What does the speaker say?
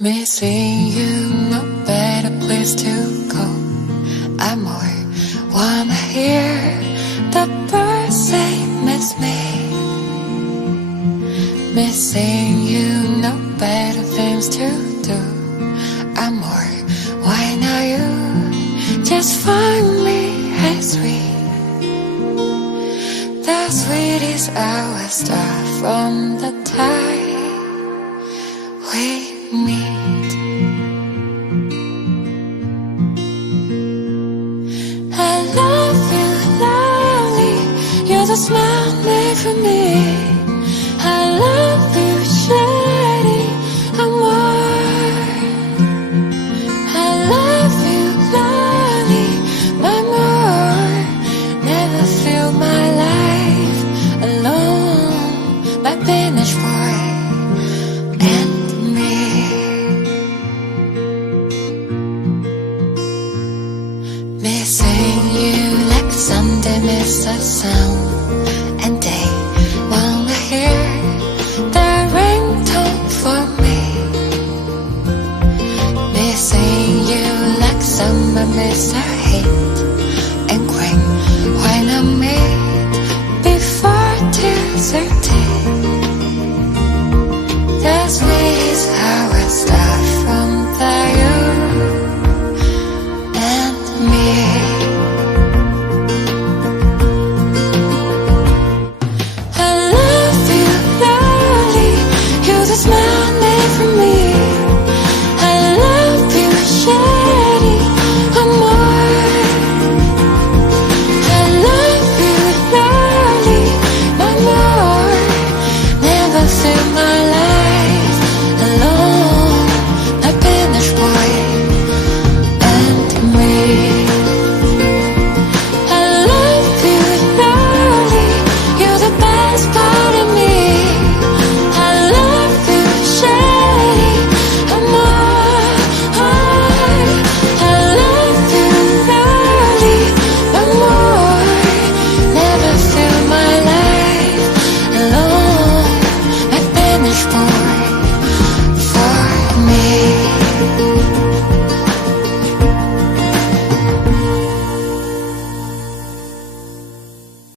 Missing you, no better place to go. I'm more wanna hear the birds say, Miss me. Missing you, no better things to do. I'm more, why not you? Just find me as sweet. The sweetest our start from the time we meet. I love you, lovely. You're the smile made for me. I love you, shady. Sunday miss a sound and they wanna hear the ringtone for me. Missing you like summer miss a heat and queen when I Smile made for me.